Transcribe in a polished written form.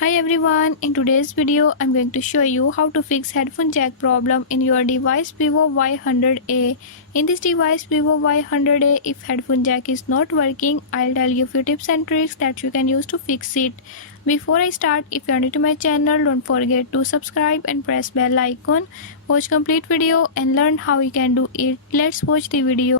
Hi everyone, in today's video I'm going to show you how to fix headphone jack problem in your device Vivo Y100A. In this device Vivo Y100A, if headphone jack is not working, I'll tell you few tips and tricks that you can use to fix it. Before I start, if you are new to my channel, don't forget to subscribe and press bell icon. Watch complete video and learn how you can do it. Let's watch the video.